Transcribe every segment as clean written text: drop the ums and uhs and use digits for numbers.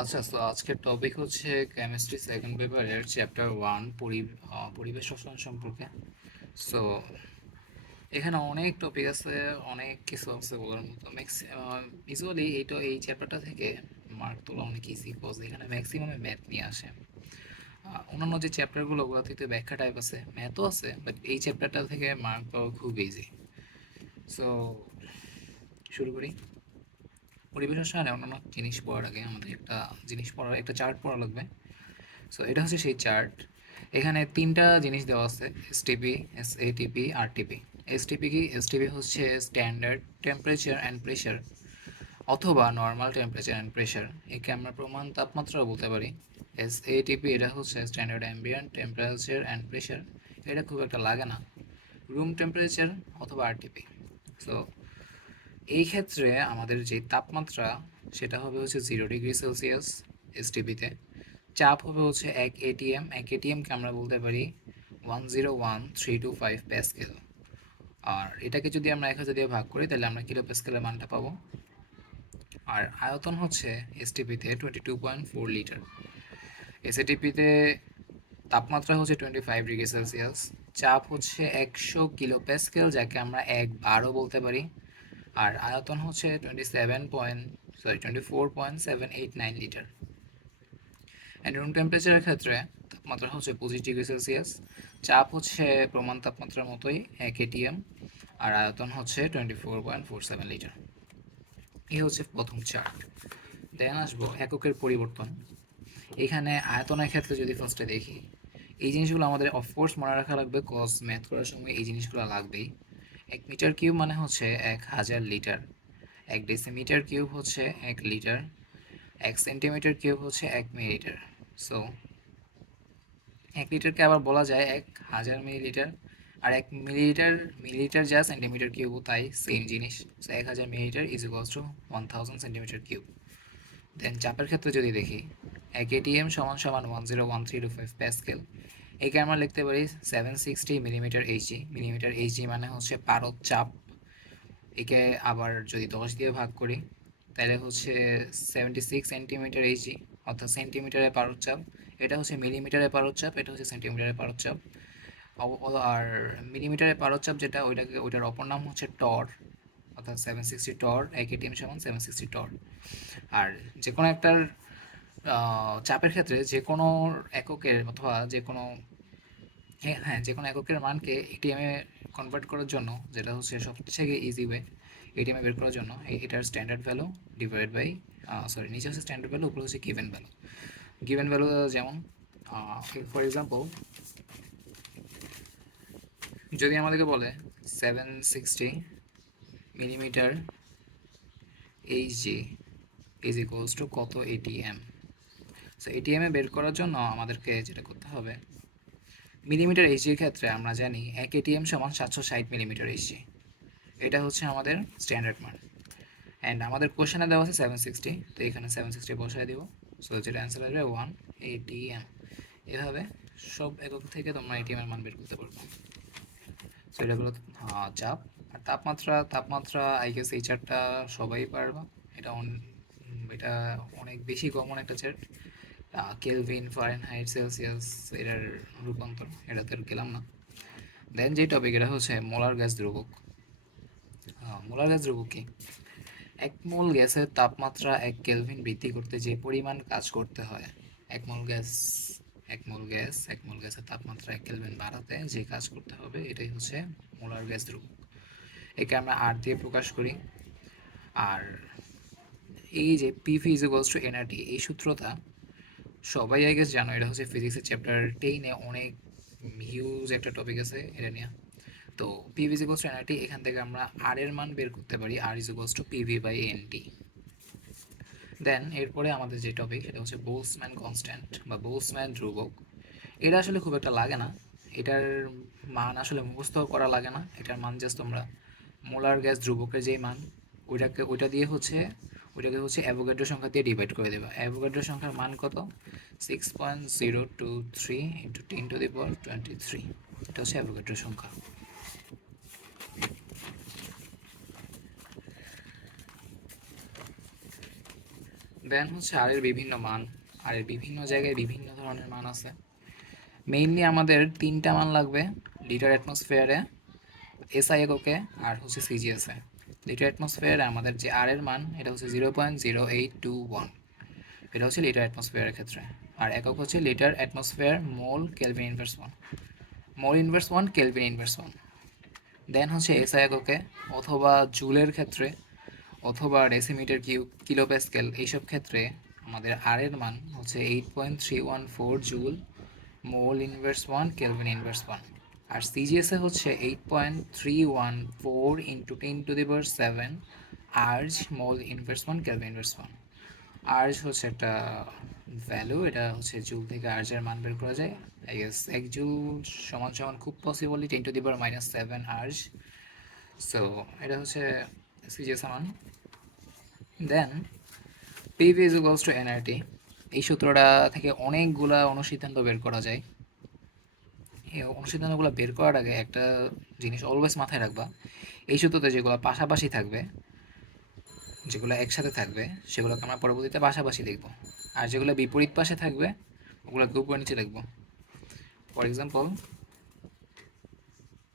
আচ্ছা, তো আজকের টপিক হচ্ছে কেমিস্ট্রি সেকেন্ড পেপারের চ্যাপ্টার 1 পরিবেশ রসায়ন সম্পর্কে। সো এখানে অনেক টপিক আছে, অনেক কিছু আছে বলার মতো। ইউজুয়ালি এই চ্যাপ্টারটা থেকে মার্ক তোলা অনেক ইজি, কজ এখানে ম্যাক্সিমামে ম্যাথ নিয়ে আসে। অন্যান্য যে চ্যাপ্টারগুলো ওগুলোতে তো ব্যাখ্যা টাইপ আছে, ম্যাথও আছে, বাট এই চ্যাপ্টারটা থেকে মার্ক পাওয়া খুব ইজি। সো শুরু করি। পরিবেশ রসায়নে অন্যান্য জিনিস পড়ার আগে আমাদের একটা চার্ট পড়া লাগবে। সো এটা হচ্ছে সেই চার্ট। এখানে তিনটা জিনিস দেওয়া আছে: এসটিপি, এসএটিপি, আরটিপি। এসটিপি কি? এসটিপি হচ্ছে স্ট্যান্ডার্ড টেম্পারেচার অ্যান্ড প্রেশার অথবা নর্মাল টেম্পারেচার অ্যান্ড প্রেশার, একে আমরা প্রমাণ তাপমাত্রাও বলতে পারি। এসএটিপি এটা হচ্ছে standard ambient temperature and pressure, এটা খুব একটা লাগে না। রুম টেম্পারেচার অথবা আরটিপি। সো এই ক্ষেত্রে আমাদের যে তাপমাত্রা সেটা হবে হচ্ছে 0 ডিগ্রি সেলসিয়াস এসটিপিতে। চাপ হবে হচ্ছে 1 এটিএম। 1 এটিএমকে আমরা বলতে পারি 101325 প্যাসকেল। আর এটাকে যদি আমরা 1000 দিয়ে ভাগ করি তাহলে আমরা কিলো প্যাসকেলের মানটা পাবো। আর আয়তন হচ্ছে এসটিপিতে 22.4 লিটার। এসএটিপিতে তাপমাত্রা হচ্ছে 25 ডিগ্রি সেলসিয়াস। চাপ হচ্ছে 100 কিলো প্যাসকেল, যাকে আমরা 1 বারও বলতে পারি। আর আয়তন হচ্ছে 24.789 লিটার। অ্যান্ড রুম টেম্পারেচারের ক্ষেত্রে তাপমাত্রা হচ্ছে 25 ডিগ্রি সেলসিয়াস। চাপ হচ্ছে প্রমাণ তাপমাত্রার মতোই 1 এটিএম। আর আয়তন হচ্ছে 24.47 লিটার। এই হচ্ছে প্রথম চার্ট। দেন আসবো এককের পরিবর্তন। এখানে আয়তনের ক্ষেত্রে যদি ফার্স্টে দেখি, এই জিনিসগুলো আমাদের অফকোর্স মনে রাখা লাগবে, কজ ম্যাথ করার সময় এই জিনিসগুলো লাগবেই। 1 মিটার কিউব মানে হচ্ছে 1000 লিটার। 1 ডেসিমিটার কিউব হচ্ছে 1 লিটার। 1 সেন্টিমিটার কিউব হচ্ছে 1 মিলিলিটার। সো 1 লিটারকে আবার বলা যায় 1000 মিলিলিটার। আর 1 মিলিলিটার, মিলিলিটার যা সেন্টিমিটার কিউব তাই সেম জিনিস। So 1000 millilitre is equals to 1000 centimetre cube. Then চাপের ক্ষেত্রে যদি দেখি, 1 এটিএম সমান 101325 প্যাসকেল। একে আমরা লিখতে পারি 760 মিলিমিটার এইচজি। মিলিমিটার এইচজি মানে হচ্ছে পারদ চাপ। একে আবার যদি 10 দিয়ে ভাগ করি তাহলে হচ্ছে 76 সেন্টিমিটার এইচজি, অর্থাৎ সেন্টিমিটারের পারদ চাপ। এটা হচ্ছে মিলিমিটারের পারদ চাপ, এটা হচ্ছে সেন্টিমিটারের পারদ চাপ। আর মিলিমিটারের পারদ চাপ যেটা, ওইটার অপর নাম হচ্ছে টর, অর্থাৎ 760 টর। 1 এটিএম সমান 760 টর। আর যে কোনো একটার চাপের ক্ষেত্রে যে কোনো এককের অথবা যে কোনো, হ্যাঁ, যে কোনো এককের মানকে এটিএমে কনভার্ট করার জন্য, যেটা হচ্ছে সবথেকে ইজি ওয়ে এটিএমে বের করার জন্য, এটার standard value divide by, sorry, নিচে হচ্ছে স্ট্যান্ডার্ড ভ্যালু, উপরে হচ্ছে গিভেন ভ্যালু। গিভেন ভ্যালু যেমন, ফর এক্সাম্পল, যদি আমাদেরকে বলে 760 millimetre HG is equals to কত এটিএম। সো এটিএমে বের করার জন্য আমাদেরকে যেটা করতে হবে, মিলিমিটার এইচজির ক্ষেত্রে আমরা জানি 1 এটিএম সমান 760 মিলিমিটার এইচজি। এটা হচ্ছে আমাদের স্ট্যান্ডার্ড মান। অ্যান্ড আমাদের কোশ্চেনে দেওয়া আছে 760, তো এখানে 760 বসায় দিব। সো যেটা অ্যান্সার আসবে 1 এটিএম। এভাবে সব একক থেকে তোমরা এটিএম এর মান বের করতে পারবে। সো এটা হলো চাপ। আর তাপমাত্রা আই গেস এই চারটা সবাই পারবা। এটা এটা অনেক বেশি কমন একটা চার্ট। কেলভিন, ফারেনহাইট, সেলসিয়াস, এটার রূপান্তর, এটাতে আর গেলাম না। দেন যে টপিক, এটা হচ্ছে মোলার গ্যাস দ্রবক। মোলার গ্যাস দ্রবক কি? 1 মোল গ্যাসের তাপমাত্রা 1 কেলভিন বৃদ্ধি করতে যে পরিমাণ কাজ করতে হয়, 1 মোল গ্যাসের তাপমাত্রা 1 কেলভিন বাড়াতে যে কাজ করতে হবে, এটাই হচ্ছে মোলার গ্যাস দ্রবক। একে আমরা আর দিয়ে প্রকাশ করি। আর এই যে PV is equals to NRT, এই সূত্রটা সবাই আই গেস জানো। এটা হচ্ছে ফিজিক্সের চ্যাপ্টার 10-এ অনেক হিউজ একটা টপিক আছে এটা নিয়ে। তো PV is equals to NRT, এখান থেকে আমরা আর এর মান বের করতে পারি, R is equals to PV by NT. Then এরপরে আমাদের যে টপিক সেটা হচ্ছে বোলসম্যান কনস্ট্যান্ট বা বোলসম্যান ধ্রুবক। এটা আসলে খুব একটা লাগে না, এটার মান আসলে মুখস্থ করা লাগে না। এটার মান জাস্ট তোমরা মোলার গ্যাস ধ্রুবকের যেই মান, ওইটাকে হচ্ছে অ্যাভোগাড্রো সংখ্যা দিয়ে ডিভাইড করে দেবা। অ্যাভোগাড্রো সংখ্যার মান কত? 6.023 ইন্টু 10⁻23। এটা হচ্ছে অ্যাভোগাড্রো সংখ্যা। দেন হচ্ছে আর এর বিভিন্ন মান, আর এর বিভিন্ন জায়গায় বিভিন্ন ধরনের মান আছে। মেইনলি আমাদের তিনটা মান লাগবে লিটার অ্যাটমসফেয়ারে, এসআই এককে, আর হচ্ছে সিজিএসে। লিটার অ্যাটমসফেয়ারে আমাদের যে আর এর মান এটা হচ্ছে 0.0821, এটা হচ্ছে লিটার অ্যাটমসফেয়ারের ক্ষেত্রে। আর একক হচ্ছে litre atmosphere mole kelvin inverse one, mole inverse one kelvin inverse one. Then হচ্ছে এসআই এককে অথবা জুলের ক্ষেত্রে অথবা ডেসিমিটার কিউব, কিলো প্যাসকেল, এইসব ক্ষেত্রে আমাদের আর এর মান হচ্ছে 8.314 joule mole inverse one kelvin inverse one. আর সিজিএসে হচ্ছে 8.314 into 10⁻⁷ erg mole inverse one kelvin inverse one. Erg হচ্ছে একটা ভ্যালু, এটা হচ্ছে জুল থেকে আর্জের মান বের করা যায়। আই গেস 1 জুল সমান সমান খুব পসিবলি 10⁻⁻7 আর্জ। সো এটা হচ্ছে সিজিএস মান। Then PV is equals to NRT. এই সূত্রটা থেকে অনেকগুলা অনুসিদ্ধান্ত বের করা যায়। এই অনুসিদ্ধান্তগুলো বের করার আগে একটা জিনিস অলওয়েজ মাথায় রাখবা, এই সূত্রতে যেগুলো পাশাপাশি থাকবে, যেগুলো একসাথে থাকবে, সেগুলোকে আমরা পরবর্তীতে পাশাপাশি লিখব, আর যেগুলো বিপরীত পাশে থাকবে ওগুলোকে উপরে নিচে লিখব। For example,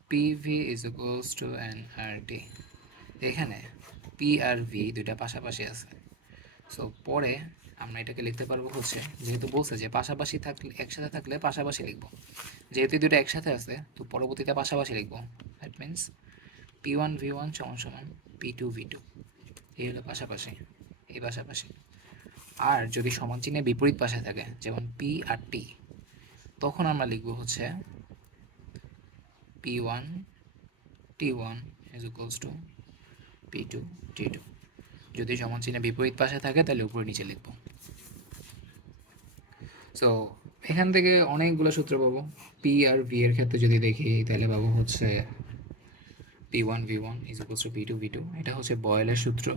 PV is equals to nRT, এখানে পি আর ভি দুইটা পাশাপাশি আছে। সো পরে আমরা এটাকে লিখতে পারবো হচ্ছে, যেহেতু বলছে যে পাশাপাশি থাকলে, একসাথে থাকলে পাশাপাশি লিখবো, যেহেতু দুটো একসাথে আছে তো পরবর্তীতে পাশাপাশি লিখবো। দ্যাট মিনস P1V1 সমান সমান P2V2, এই হলো পাশাপাশি, এই পাশাপাশি। আর যদি সমান চিহ্নে বিপরীত পাশে থাকে, যেমন P আর T, তখন আমরা লিখবো হচ্ছে P1T1 is equals two P2T2। যদি সমান চিহ্নে বিপরীত পাশে থাকে তাহলে উপরে নিচে লিখবো। সো এখান থেকে অনেকগুলো সূত্র পাবো। পি আর ভি এর ক্ষেত্রে যদি দেখি তাহলে পাবো হচ্ছে P1V1 is equals two P2V2, এটা হচ্ছে বয়েলের সূত্র।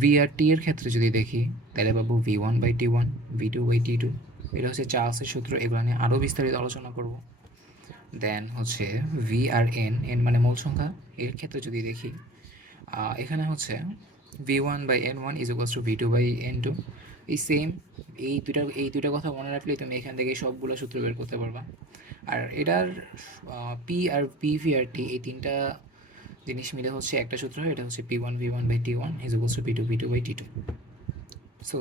ভি আর টি এর ক্ষেত্রে যদি দেখি তাহলে পাবো V1/T1, V2/T2, এটা হচ্ছে চার্লসের সূত্র। এগুলো নিয়ে আরও বিস্তারিত আলোচনা করব। দেন হচ্ছে ভি আর এন, এন মানে মূল সংখ্যা, এর ক্ষেত্রে যদি দেখি এখানে হচ্ছে V1/N1 is equals two V2/N2। এই সেম, এই দুইটা কথা মনে রাখলেই তুমি এখান থেকে সবগুলো সূত্র বের করতে পারবা। আর এটার পি আর পিভি আর টি, এই তিনটা জিনিস মিলে হচ্ছে একটা সূত্র, এটা হচ্ছে P1V1/T1 is equals two P2V2/T2। So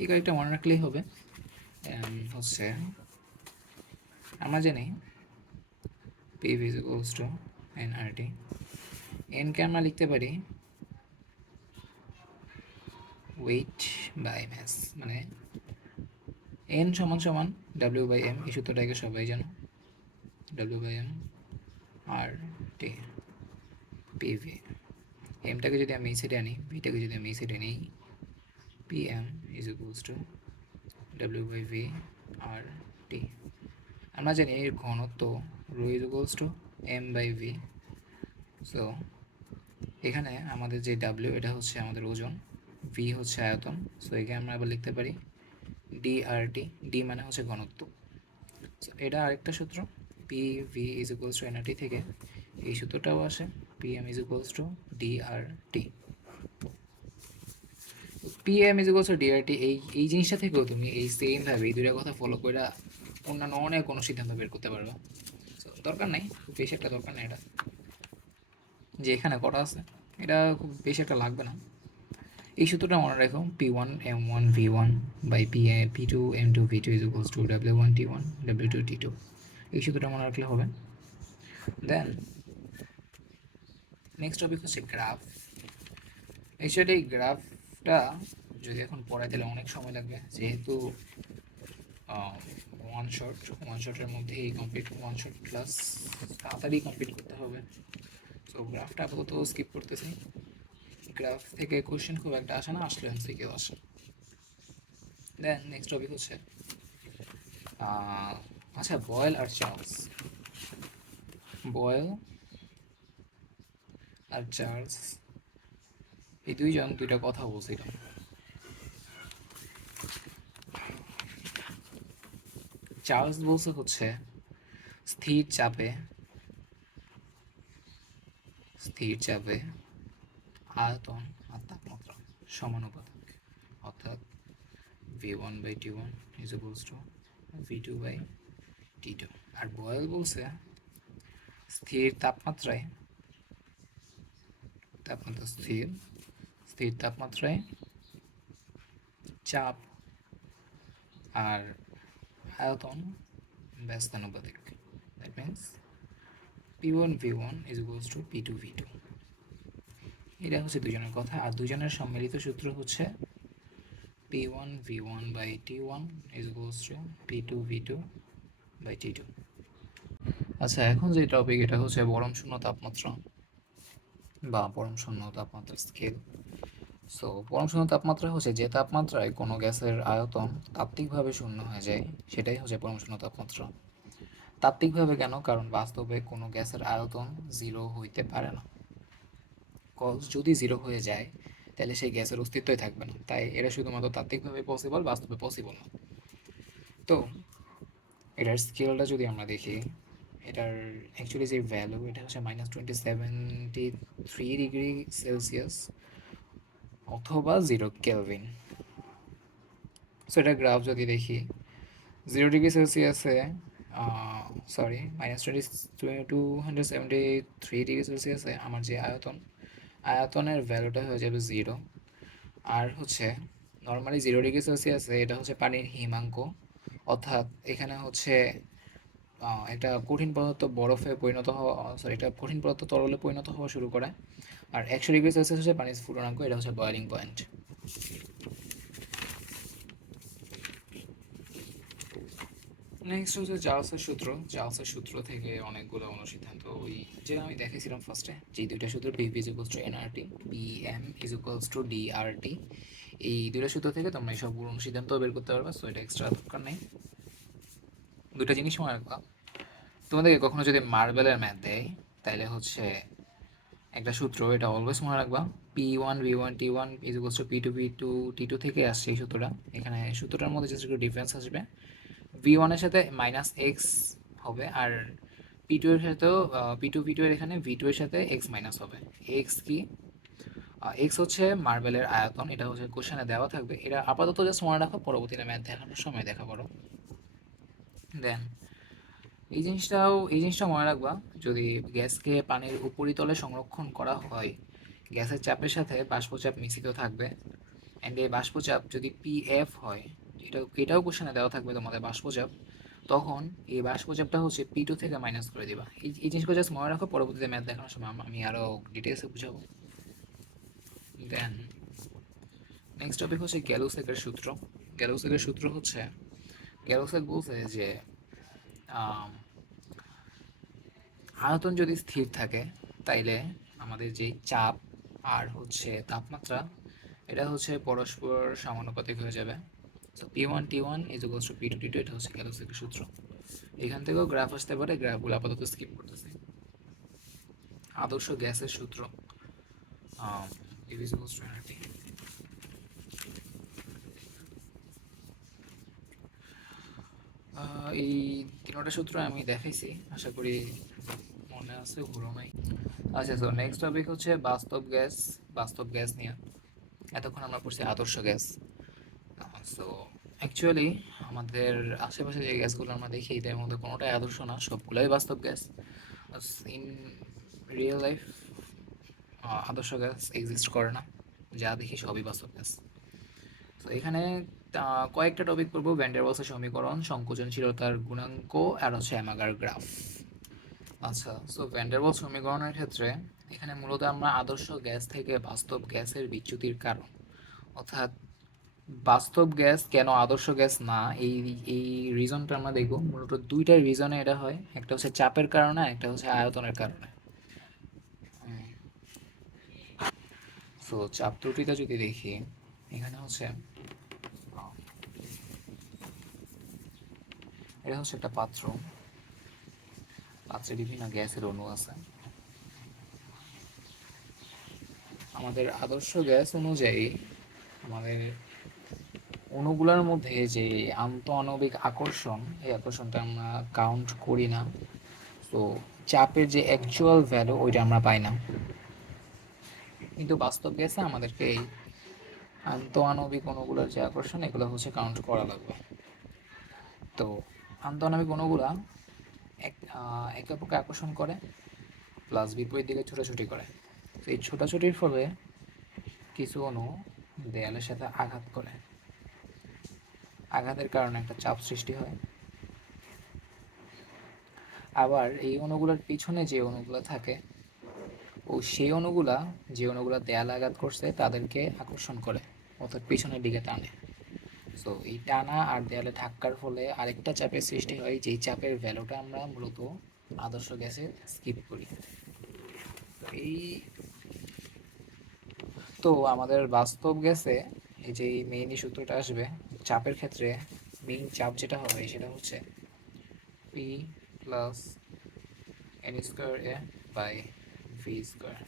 এই কয়েকটা মনে রাখলেই হবে। হচ্ছে আমরা জানি PV is equals to NRT. এনকে আমরা লিখতে পারি ওয়েট বাই ম্যাস, মানে এন সমান সমান W/M, এই সূত্রটাকে সবাই জানো, W/M আর টি পিভি। এমটাকে যদি আমি এই সাইডে আনি, ভিটাকে যদি আমি এই সাইডে নিই, PM is equals to W/V R T. আমরা জানি এর ঘনত্ব rho is equals to M/V। So এখানে আমাদের যে W, এটা হচ্ছে আমাদের ওজন, V হচ্ছে আয়তন। সো এখানে আমরা আবার লিখতে পারি DRT, ডি মানে হচ্ছে ঘনত্ব। সো এটা আরেকটা সূত্র, PV is equals to nRT থেকে এই সূত্রটাও আসে, PM is equals two DRT। PM is equals two DRT, এই জিনিসটা থেকেও তুমি এই সেমভাবে এই দুইটা কথা ফলো করে অন্যান্য অনেক কোনো সিদ্ধান্ত বের করতে পারবে। সো দরকার নেই, খুব বেশি একটা দরকার নেই এটা যে এখানে করা আছে, এটা খুব বেশি একটা লাগবে না। এই সূত্রটা মনে রাখো, P1M1V1/P2M2V2 is equals two W1T1 W2T2, এই সূত্রটা মনে রাখলে হবে। দেন নেক্সট টপিক হচ্ছে গ্রাফ। অ্যাকচুয়ালি এই গ্রাফটা যদি এখন পড়াই তাহলে অনেক সময় লাগবে, যেহেতু ওয়ান শটের মধ্যেই কমপ্লিট, ওয়ান শট ক্লাস তাড়াতাড়ি কমপ্লিট করতে হবে। সো গ্রাফটা আপাতত স্কিপ করতেছি। গ্রাফ থেকে কোশ্চেন খুব একটা আসে না, আসলে এমসিকিউ আসে। দেন নেক্সট টপিক হচ্ছে আচ্ছা, বয়েল আর চার্লস। বয়েল আর চার্লস এই দুইজন দুইটা কথা বলছিল। চার্লস বলছে হচ্ছে স্থির চাপে আয়তন আর তাপমাত্রা সমানুপাতিক, অর্থাৎ v1/t1 is equals to v2/t2। আর বয়েল বলছে স্থির তাপমাত্রায় স্থির স্থির তাপমাত্রায় চাপ আর আয়তন ব্যস্তানুপাতিক। That means p1v1 is equals to p2v2। এটা হচ্ছে দুজনের কথা, আর দুজনের সম্মিলিত সূত্র হচ্ছে p1v1/t1 is equals to p2v2/t2। আচ্ছা, এখন যে টপিক এটা হচ্ছে পরম শূন্য তাপমাত্রা বা পরম শূন্য তাপমাত্রার স্কেল। সো পরম শূন্য তাপমাত্রা হচ্ছে যে তাপমাত্রায় কোনো গ্যাসের আয়তন তাত্ত্বিকভাবে শূন্য হয়ে যায়, সেটাই হচ্ছে পরম শূন্য তাপমাত্রা। তাত্ত্বিকভাবে কেন? কারণ বাস্তবে কোনো গ্যাসের আয়তন জিরো হইতে পারে না। কজ যদি জিরো হয়ে যায় তাহলে সেই গ্যাসের অস্তিত্বই থাকবে না, তাই এটা শুধুমাত্র তাত্ত্বিকভাবে পসিবল, বাস্তবে পসিবল না। তো এটার স্কেলটা যদি আমরা দেখি, এটার অ্যাকচুয়ালি যে ভ্যালু এটা হচ্ছে -273°C অথবা 0 কেলভিন। সো এটার গ্রাফ যদি দেখি, 0°C সরি -273°C আমার যে আয়তনের ভ্যালুটা হয়ে যাবে 0। আর হচ্ছে নর্মালি 0°C এটা হচ্ছে পানির হিমাঙ্ক, অর্থাৎ এখানে হচ্ছে এটা কঠিন পদার্থ বরফে পরিণত হওয়া, এটা কঠিন পদার্থ তরলে পরিণত হওয়া শুরু করে। আর 100°C হচ্ছে পানির স্ফুটনাঙ্ক, এটা হচ্ছে বয়েলিং পয়েন্ট। নেক্সট হচ্ছে চার্লসের সূত্র থেকে অনেকগুলো অনুসিদ্ধান্ত, ওই যে আমি দেখাইছিলাম ফার্স্টে যে দুইটা সূত্র, PV is equals to nRT, PM is equals two DRT. এই দুইটা সূত্র থেকে তোমরা এই সবগুলো অনুসিদ্ধান্ত বের করতে পারবে। সো এটা এক্সট্রা দরকার নেই। দুটা জিনিস মনে রাখবা, তোমাদেরকে কখনো যদি মার্বেলের ম্যাথ দেয় তাহলে হচ্ছে একটা সূত্র, এটা অলওয়েজ মনে রাখবা, p1v1t1 is equals two p2v2t2 থেকে আসছে এই সূত্রটা। এখানে সূত্রটার মধ্যে জাস্ট একটু ডিফারেন্স আসবে, v1 এর সাথে -x হবে, আর p2 এর সাথেও p2v2 এর এখানে v2 এর সাথে x মাইনাস হবে। x কি? x হচ্ছে মার্বেলের আয়তন, এটা হচ্ছে কোশ্চেনে দেওয়া থাকবে, এটা আপাতত জাস্ট মনে রাখো, পরবর্তীতে ম্যাথ দেখানোর সময় দেখা করো। দেন এই জিনিসটা মনে রাখবা, যদি গ্যাসকে পানির উপরিতলে সংরক্ষণ করা হয়, গ্যাসের চাপের সাথে বাষ্পচাপ মিশ্রিত থাকবে, অ্যান্ড এই বাষ্পচাপ যদি পিএফ হয়, এটাও কোশ্চেনে দেওয়া থাকবে তোমাদের বাষ্পচাপ, তখন এই বাষ্পচাপটা হচ্ছে p2 থেকে মাইনাস করে দিবা। এই জিনিসগুলো জাস্ট মনে রাখো, পরবর্তীতে ম্যাথ দেখানোর সময় আমি আরও ডিটেলসে বুঝাবো। দেন নেক্সট টপিক হচ্ছে গ্যালুসেকের সূত্র। গ্যালুসেকের সূত্র হচ্ছে, গ্যালুসেক বলছে যে আয়তন যদি স্থির থাকে তাইলে আমাদের যেই চাপ আর হচ্ছে তাপমাত্রা, এটা হচ্ছে পরস্পর সমানুপাতিক হয়ে যাবে। So p1t1 is equals two p2t2, এটা হচ্ছে গ্যালুসেকের সূত্র। এখান থেকেও গ্রাফ আসতে পারে, গ্রাফগুলো আপাতত স্কিপ করতেছি। আদর্শ গ্যাসের সূত্র, এই তিনটা সূত্র আমি দেখাইছি, আশা করি মনে আছে, ভুলো নাই। আচ্ছা, তো নেক্সট টপিক হচ্ছে বাস্তব গ্যাস নিয়ে। এতক্ষণ আমরা পড়ছি আদর্শ গ্যাস। সো অ্যাকচুয়ালি আমাদের আশেপাশে যে গ্যাসগুলো আমরা দেখি, এদের মধ্যে কোনোটাই আদর্শ না, সবগুলোই বাস্তব গ্যাস। ইন রিয়েল লাইফ আদর্শ গ্যাস এক্সিস্ট করে না, যা দেখি সবই বাস্তব গ্যাস। তো এখানে কয়েকটা টপিক পড়বো, ভ্যান ডার ওয়ালসের সমীকরণ, সংকোচনশীলতার গুণাঙ্ক, আর হচ্ছে অ্যামাগার গ্রাফ। আচ্ছা, সো ভ্যান ডার ওয়ালস সমীকরণের ক্ষেত্রে এখানে মূলত আমরা আদর্শ গ্যাস থেকে বাস্তব গ্যাসের বিচ্যুতির কারণ, অর্থাৎ বাস্তব গ্যাস কেন আদর্শ গ্যাস না, এই রিজনটা আমরা দেখব। মূলত দুইটা রিজনে এটা হয়, একটা হচ্ছে চাপের কারণে, একটা হচ্ছে আয়তনের কারণে। সো চাপ ত্রুটিটা যদি দেখি, এখানে হচ্ছে এটা হচ্ছে একটা পাত্রে বিভিন্ন গ্যাসের অণু আছে। আমাদের আদর্শ গ্যাস অনুযায়ী আমাদের অণুগুলোর মধ্যে যে আন্তঃআণবিক আকর্ষণ, এই আকর্ষণটা আমরা কাউন্ট করি না। তো চাপের যে অ্যাকচুয়াল ভ্যালু ওইটা আমরা পাই না, কিন্তু বাস্তব গ্যাসে আমাদেরকে এই আন্তঃআণবিক অণুগুলোর যে আকর্ষণ এগুলো হচ্ছে কাউন্ট করা লাগবে। তো আন্তঃআণবিক অণুগুলা একে অপরকে আকর্ষণ করে প্লাস বিপরীত দিকে ছোটাছুটি করে। তো এই ছোটাছুটির ফলে কিছু অণু দেয়ালের সাথে আঘাত করে, আঘাতের কারণে একটা চাপ সৃষ্টি হয়। আবার এই অণুগুলোর পিছনে যে অণুগুলো থাকে ও সেই অণুগুলা যে অণুগুলা দেয়ালে আঘাত করছে তাদেরকে আকর্ষণ করে, অর্থাৎ পিছনের দিকে টানে। সো এই টানা আর দেয়ালে ধাক্কার ফলে আরেকটা চাপের সৃষ্টি হয়, যেই চাপের ভ্যালুটা আমরা মূলত আদর্শ গ্যাসে স্কিপ করি। তো আমাদের বাস্তব গ্যাসে এই যে মেইন সূত্রটা আসবে চাপের ক্ষেত্রে, মেইন চাপ যেটা হবে সেটা হচ্ছে P plus N square A by V square.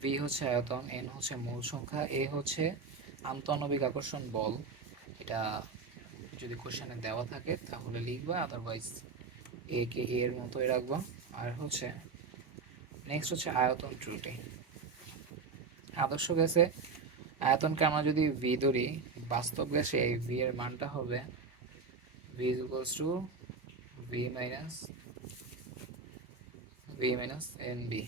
V হচ্ছে আয়তন, এন হচ্ছে মূল সংখ্যা, এ হচ্ছে আন্তঃআণবিক আকর্ষণ বল। এটা যদি কোশ্চেনে দেওয়া থাকে তাহলে লিখবা, আদারওয়াইজ এ কে এর মতোই রাখবা। আর হচ্ছে নেক্সট হচ্ছে আয়তন ত্রুটি। আদর্শ গ্যাসে আয়তনকে আমরা যদি ভি ধরি, বাস্তব গ্যাসে এই ভি এর মানটা হবে V is equals to V minus N B.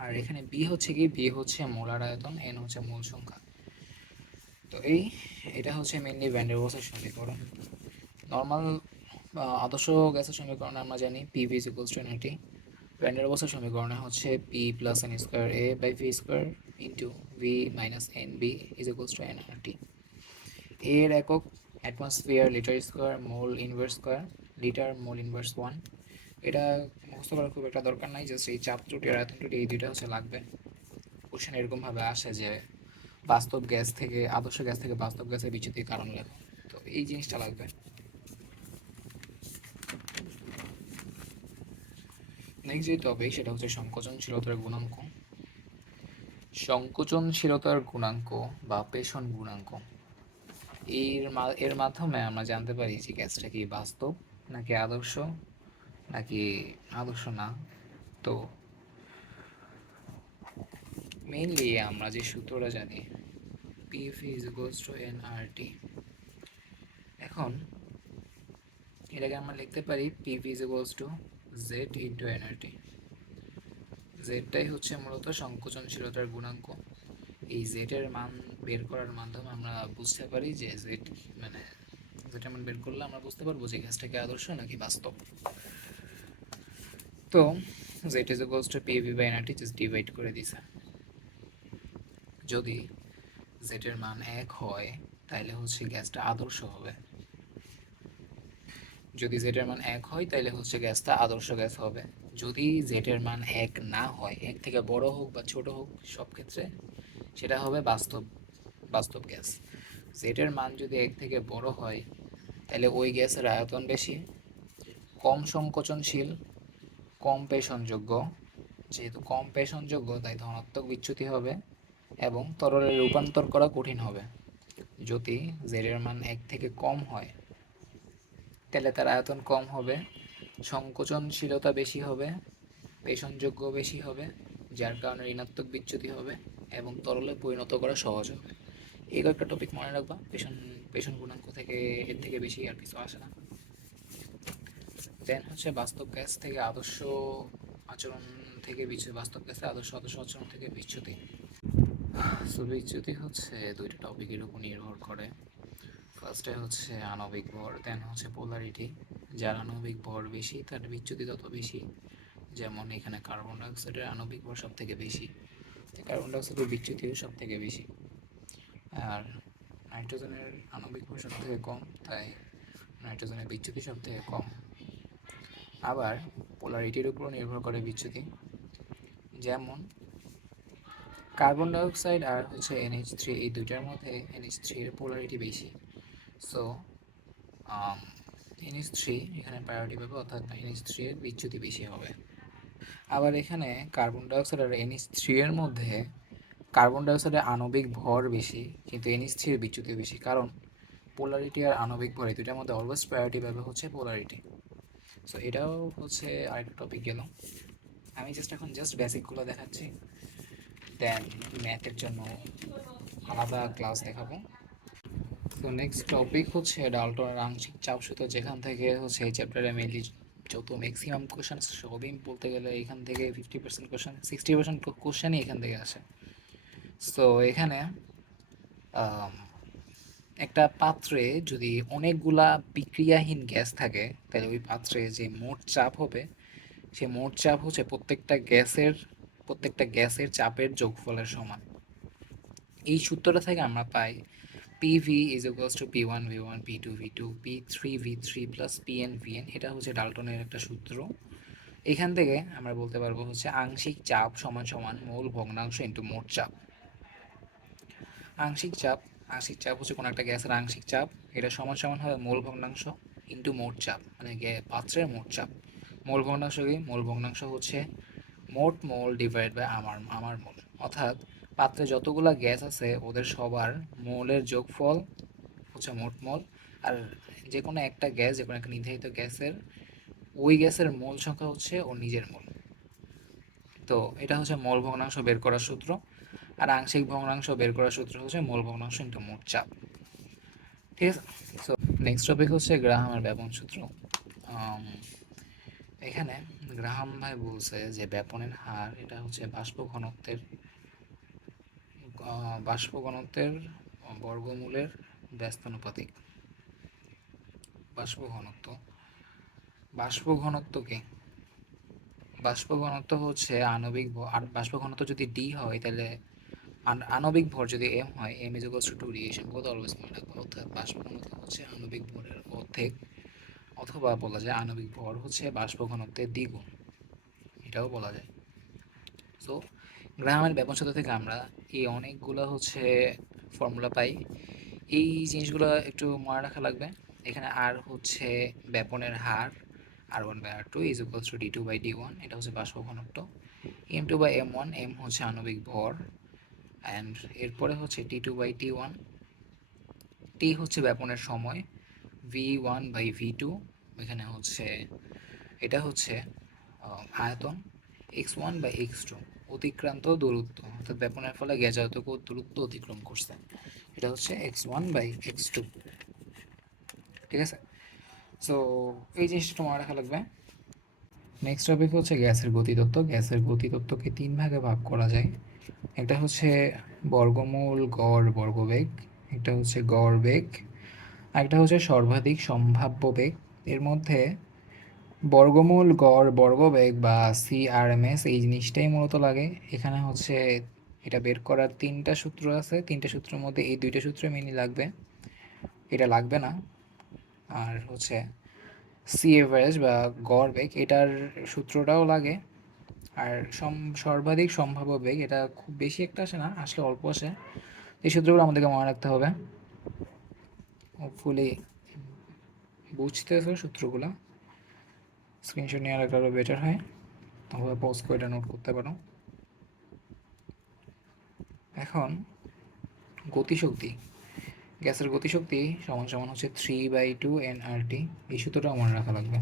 আর এখানে বি হচ্ছে কি, বি হচ্ছে মোলার আয়তন, এন হচ্ছে মূল সংখ্যা। তো এটা হচ্ছে মেইনলি ভ্যান ডার ওয়ালসের সমীকরণ। নর্মাল আদর্শ গ্যাসের সমীকরণে আমরা জানি PV is equals to NRT. Van der ওয়ালসের সমীকরণে হচ্ছে P plus N square A by V square into V minus N B is equals to NRT. এর একক atmosphere, litre square, mole inverse square, litre mole inverse 1। এটা মুখস্থ করার খুব একটা দরকার নাই, জাস্ট এই চাপ ত্রুটি আর আয়তন ত্রুটি এই দুইটা হচ্ছে লাগবে। কোশ্চেন এরকমভাবে আসে যে বাস্তব গ্যাস থেকে আদর্শ গ্যাস থেকে বাস্তব গ্যাসের বিচ্যুতির কারণ লেখো, তো এই জিনিসটা লাগবে। নেক্সট যে টপিক সেটা হচ্ছে সংকোচনশীলতার গুণাঙ্ক। সংকোচনশীলতার গুণাঙ্ক বা পেষণ গুণাঙ্ক, এর মাধ্যমে আমরা জানতে পারি যে গ্যাসটা কি বাস্তব নাকি আদর্শ নাকি আদর্শ না। তো মেইনলি আমরা যে সূত্রটা জানি PV is equals to NRT. এখন এটাকে আমরা লিখতে পারি PV is equals to Z into NRT. জেডটাই হচ্ছে মূলত সংকোচনশীলতার গুণাঙ্ক। এই জেডের মান বের করার মাধ্যমে আমরা বুঝতে পারি যে জেড মানে জেডের মান বের করলে আমরা বুঝতে পারবো যে গ্যাসটাকে আদর্শ নাকি বাস্তব। তো Z is equals to PV by NRT, just divide করে দিছে। যদি জেডের মান 1 হয় তাহলে হচ্ছে গ্যাসটা আদর্শ হবে, যদি জেডের মান 1 হয় তাহলে হচ্ছে গ্যাসটা আদর্শ গ্যাস হবে। যদি জেডের মান 1 না হয়, 1 থেকে বড় হোক বা ছোট হোক, সব ক্ষেত্রে সেটা হবে বাস্তব গ্যাস। জেডের মান যদি 1 থেকে বড় হয় তাহলে ওই গ্যাসের আয়তন বেশি, কম সংকোচনশীল, কম পেষণযোগ্য। যেহেতু কম পেষণযোগ্য তাই ধনাত্মক বিচ্যুতি হবে এবং তরলে রূপান্তর করা কঠিন হবে। যদি জেডের মান 1 থেকে কম হয় তাহলে তার আয়তন কম হবে, সংকোচনশীলতা বেশি হবে, পেষণযোগ্য বেশি হবে, যার কারণে ঋণাত্মক বিচ্যুতি হবে এবং তরলে পরিণত করা সহজ হবে। এই কয়েকটা টপিক মনে রাখবা। পেষণ গুণাঙ্ক থেকে এর থেকে বেশি আর কিছু আসে না। দেন হচ্ছে বাস্তব গ্যাস থেকে আদর্শ আচরণ থেকে বাস্তব গ্যাসে আদর্শ আচরণ থেকে বিচ্যুতি। সো বিচ্যুতি হচ্ছে দুইটা টপিকের উপর নির্ভর করে। ফার্স্টে হচ্ছে আণবিক ভর, দেন হচ্ছে পোলারিটি। যার আণবিক ভর বেশি তার বিচ্যুতি তত বেশি। যেমন এখানে কার্বন ডাইঅক্সাইডের আণবিক ভর সব থেকে বেশি, কার্বন ডাইঅক্সাইডের বিচ্যুতিও সব থেকে বেশি। আর নাইট্রোজেনের আণবিক ভর সব থেকে কম, তাই নাইট্রোজেনের বিচ্যুতি সব থেকে কম। আবার পোলারিটির উপর নির্ভর করে বিচ্যুতি। যেমন কার্বন ডাইঅক্সাইড আর হচ্ছে NH3, এই দুইটার মধ্যে NH3 এর পোলারিটি বেশি। সো NH3 এখানে প্রায়োরিটি পাবে, অর্থাৎ NH3 এর বিচ্যুতি বেশি হবে। আবার এখানে কার্বন ডাইঅক্সাইড আর NH3 এর মধ্যে কার্বন ডাইঅক্সাইডের আণবিক ভর বেশি কিন্তু NH3 এর বিচ্যুতি বেশি, কারণ পোলারিটি আর আণবিক ভর এই দুইটার মধ্যে অলওয়েজ প্রায়োরিটি পাবে হচ্ছে পোলারিটি। সো এটাও হচ্ছে আরেকটা টপিক গেল। আমি এখন বেসিকগুলো দেখাচ্ছি। দেন ম্যাথের জন্য আলাদা ক্লাস দেখাবো। তো নেক্সট টপিক হচ্ছে ডাল্টনের আংশিক চাপ সূত্র, যেখান থেকে হচ্ছে এই চ্যাপ্টারে মেনলি যত ম্যাক্সিমাম কোশ্চেন সবই বলতে গেলে এখান থেকে 50% কোশ্চেন, 60% কোশ্চেনই এখান থেকে আসে। সো এখানে আম, একটা পাত্রে যদি অনেকগুলা বিক্রিয়াহীন গ্যাস থাকে, তাহলে ওই পাত্রে যে মোট চাপ হবে, সে মোট চাপ হচ্ছে প্রত্যেকটা গ্যাসের চাপের যোগফলের সমান। এই সূত্রটা থেকে আমরা পাই PV is equals to P one V one, P two V two, P three V three plus P N V N. এটা হচ্ছে ডাল্টনের একটা সূত্র। এখান থেকে আমরা বলতে পারবো হচ্ছে আংশিক চাপ সমান সমান মূল ভগ্নাংশ ইন্টু মোট চাপ। আংশিক চাপ আংশিক চাপ হচ্ছে কোনো একটা গ্যাসের আংশিক চাপ, এটা সমান সমান হবে মূল ভগ্নাংশ ইন্টু মোট চাপ, মানে পাত্রের মোট চাপ। মূল ভগ্নাংশ কি? মূল ভগ্নাংশ হচ্ছে মোট মোল ডিভাইড বাই আমার মোল, অর্থাৎ পাত্রে যতগুলা গ্যাস আছে ওদের সবার মোলের যোগফল হচ্ছে মোট মোল। আর যে কোনো একটা গ্যাস, যে কোনো একটা নির্ধারিত গ্যাসের ওই গ্যাসের মোল সংখ্যা হচ্ছে ওর নিজের মোল। তো এটা হচ্ছে মোল ভগ্নাংশ বের করার সূত্র। আর আংশিক ভগ্নাংশ বের করার সূত্র হচ্ছে মোল ভগ্নাংশ ইন্টু মোট চাপ। ঠিক আছে। সো নেক্সট টপিক হচ্ছে গ্রাহামের ব্যাপন সূত্র। এখানে গ্রাহাম ভাই বলছে যে ব্যাপনের হার এটা হচ্ছে বাষ্প ঘনত্বের বর্গমূলের ব্যস্তানুপাতিক। বাষ্প ঘনত্ব বাষ্প ঘনত্বকে বাষ্প ঘনত্ব হচ্ছে আণবিক ভর। আর বাষ্প ঘনত্ব যদি ডি হয়, তাহলে আণবিক ভর যদি এম হয়, M is equals to 2 D. এই সম্পর্কে অলওয়েজ মনে রাখবো। অর্থাৎ বাষ্প ঘনত্ব হচ্ছে আণবিক ভরের অর্ধেক, অথবা বলা যায় আণবিক ভর হচ্ছে বাষ্প ঘনত্বের দ্বিগুণ, এটাও বলা যায়। সো গ্রাহামের ব্যাপন সূত্র থেকে আমরা এই অনেকগুলো হচ্ছে ফর্মুলা পাই। এই জিনিসগুলো একটু মনে রাখা লাগবে। এখানে আর হচ্ছে ব্যাপনের হার, R one by R two is equals to D two by D one, এটা হচ্ছে বাষ্প ঘনত্ব। M two by M one, M হচ্ছে আণবিক ভর, অ্যান্ড এরপরে হচ্ছে T two by T one, T হচ্ছে ব্যাপনের সময়, V one by V two, এখানে হচ্ছে এটা হচ্ছে আয়তন, X one by X two অতিক্রান্ত দূরত্ব, অর্থাৎ ব্যাপনের ফলে গ্যাস যতটুকু দূরত্ব অতিক্রম করছে, এটা হচ্ছে X one by X two. ঠিক আছে। সো এই জিনিসটা মনে রাখা লাগবে। নেক্সট টপিক হচ্ছে গ্যাসের গতিতত্ত্ব। গ্যাসের গতিতত্ত্বকে তিন ভাগে ভাগ করা যায়। একটা হচ্ছে বর্গমূল গড় বর্গবেগ, একটা হচ্ছে গড় বেগ, একটা হচ্ছে সর্বাধিক সম্ভাব্য বেগ। এর মধ্যে বর্গমূল গড় বর্গবেগ বা সিআরএমএস এই জিনিসটাই মূলত লাগে। এখানে হচ্ছে এটা বের করার তিনটা সূত্র আছে, তিনটা সূত্রের মধ্যে এই দুইটা সূত্র মেনলি লাগবে, এটা লাগবে না। আর হচ্ছে সি এভারেজ বা গড় বেগ, এটার সূত্রটাও লাগে। আর সর্বাধিক সম্ভাব্য বেগ, এটা খুব বেশি একটা আসে না, আসলে অল্প আসে। এই সূত্রগুলো আমাদেরকে মনে রাখতে হবে। হোপফুলি বুঝতেছো সূত্রগুলো, স্ক্রিনশট নিয়ে রাখলে আরও বেটার হয়, অথবা পজ করে এটা নোট করতে পারো। এখন গতিশক্তি, গ্যাসের গতিশক্তি সমান সমান হচ্ছে 3/2 nRT। এই সূত্রটাও মনে রাখা লাগবে।